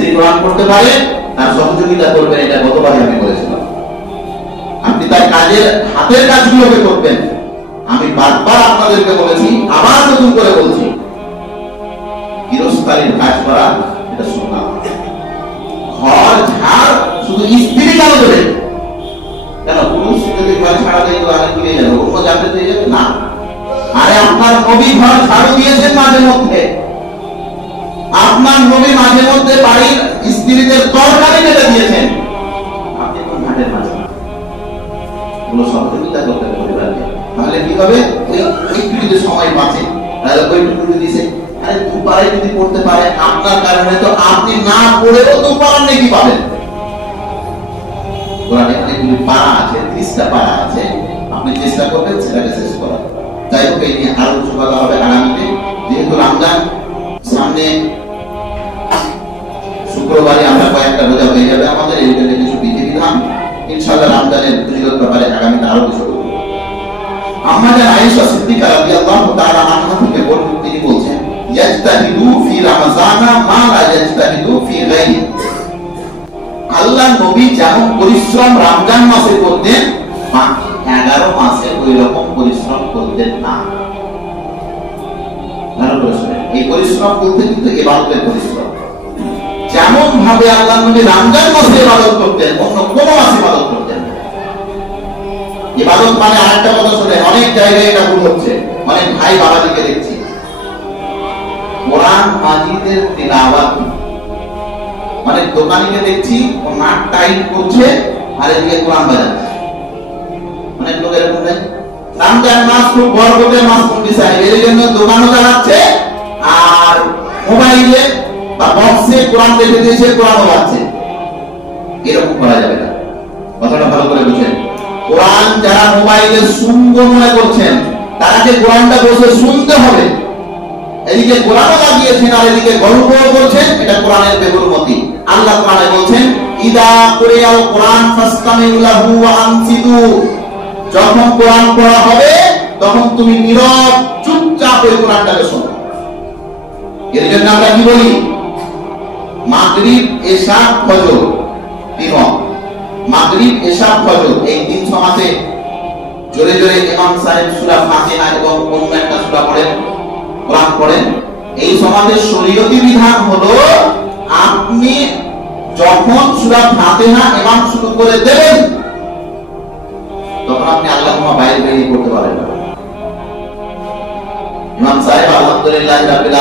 স্ত্রী কোরআন পড়তে পারে তার সহযোগিতা করবেন, এটা গতবারই আমি বলেছিলাম। আপনি তার কাজের হাতের কাজগুলোকে করবেন। আমি বারবার আপনাদেরকে বলেছি, আবার নতুন করে বলছি, গৃহস্থালীর কাজ করা এটা সুন্নাত। ঘর ঝাড় শুধু স্ত্রী কেন দেবে? কেন পুরুষ যদি ঘর ঝাড়া দেয় তো আরেক দিকে যাবে, অন্য যাবে দিয়ে যাবে না। আরে আপনার নবী ঘর ঝাড়ু দিয়েছেন মাঝে মধ্যে, আপনার নবী মাঝে মধ্যে বাড়ির স্ত্রীদের তরকারি কেটে দিয়েছেন, আপনি কোন ঘাটের মাঝে গুলো সহযোগিতা করতে পরিবারকে, তাহলে কি হবে? ওই একটু যদি সময় বাঁচে তাহলে ওইটুকু দিয়েছে। আরে দুপারে যদি পড়তে পারে আপনার কারণে, তো আপনি না পড়েও দুপারার নেকি পাবেন। কোরআনে অনেকগুলি পারা আছে, 30টা পারা আছে, আপনি চেষ্টা করবেন সেটাকে শেষ করার। যাই হোক, এই নিয়ে আরো কিছু কথা হবে আগামীতে। যেহেতু রমজান সামনে, শুক্রবারে আমরা কয়েকটা রোজা হয়ে যাবে আমাদের, এই জন্য কিছু বিধিবিধান ইনশাআল্লাহ রমজানের ফজিলত ব্যাপারে আগামীতে আরো কিছু বলবো। আমাদের আয়েশা সিদ্দিকা রাদিয়াল্লাহু তাআলা আনহা থেকে বর্ণিত, তিনি বলছেন, ইয়াজতাহিদু ফি রমজানা মা লা ইয়াজতাহিদু ফি গায়রি। আল্লাহর নবী যেমন পরিশ্রম রমজান মাসে করতেন, বাকি 11 মাসে ওই রকম পরিশ্রম করতেন না। এই পরিশ্রম বলতে কিন্তু ইবাদতের পরিশ্রম। যেমন ভাবে আল্লাহর নবী রমজান মাসে ইবাদত করতেন, অন্য কোন মাসে ইবাদত করতেন না। ইবাদত মানে আরেকটা কথা শুনে অনেক জায়গায় এটা ভুল হচ্ছে, অনেক ভাই বাবাজিকে দেখছি কোরআন মাজিদের তিলাওয়াত, মানে দোকানিকে দেখছি ও নাক টাইট করছে আর এদিকে কোরআন বাজাচ্ছে। অনেক লোক এরকম নেই, রমজান মাস খুব বরকতের মাস বলতে চাই, এর জন্য দোকানও চালাচ্ছে আর মোবাইলে বা বক্সে কোরআন রেখে দিয়েছে, কোরআনও বাজছে। এরকম করা যাবে না, কথাটা ভালো করে বুঝেন। কোরআন যারা মোবাইলে শুনবো মনে করছেন, তারাকে কোরআনটা বসে শুনতে হবে। এদিকে কোরআনও লাগিয়েছেন আর এদিকে গল্পও করছেন, এটা কোরআনের বেহুরমতি। আল্লাহ কোরআনে বলছেন, ইদা কুরিয়াল কোরআন ফাসতামিউ লাহু ওয়া আনসিতু। যখন কোরআন পড়া হবে তখন তুমি নীরব চুপচাপ ওই কোরআনটাকে শোনো। এর জন্য আমরা কি বলি? মাগরিব, এশা, ফজর, তিনক। মাগরিব, এশা, ফজর, এই 3 সমাজে জোরে জোরে ইমাম সাহেব সূরা ফাতিহা এবং অন্য একটা সূরা পড়েন, কোরআন পড়েন। এই সমাজের শরীয়তি বিধান হলো, আপনি যখন সূরা ফাতিহা ইমাম শুরু করে দেবেন তখন আপনি আল্লাহুম্মা বাইরে বেরিয়ে পড়তে পারেন না। ইমাম সাহেব আলহামদুলিল্লাহ রাব্বিল